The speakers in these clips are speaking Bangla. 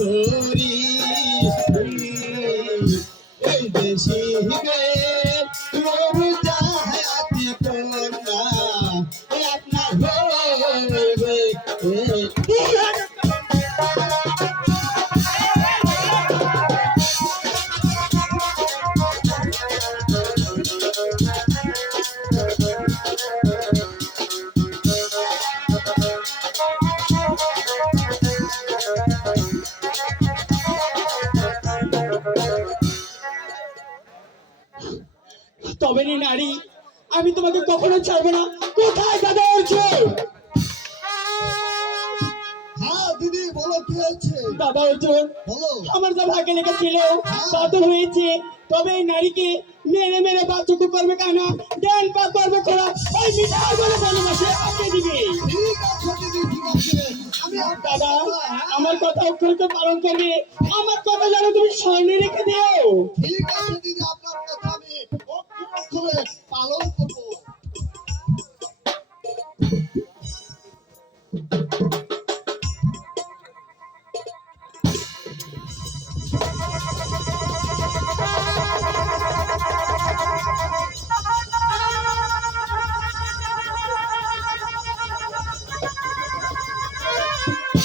ধরি দেশি গে মোর কন্যা এই আপনার হইবে নারী। আমি তোমাকে কখনো ছাড়বো না। কোথায় দাদা অর্জুন? হ্যাঁ দিদি বলো কি হয়েছে? দাদা অর্জুন বলো। আমার যা ভাগে লেগেছিল তা তো হয়েছে। তবে এই নারীকে মেরে মেরে বাচ্চুকু করবে কেন? ড্যান পা করবে খোলা ওই মিঠাই বলে ভালোবাসে আপনি দিবে। ঠিক আছে দিদি ঠিক আছে। আমি দাদা আমার কথা অক্ষরিত পালন করবে। আমার কথা যেন তুমি স্মরণে রেখে দিও। ঠিক আছে দিদি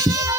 you.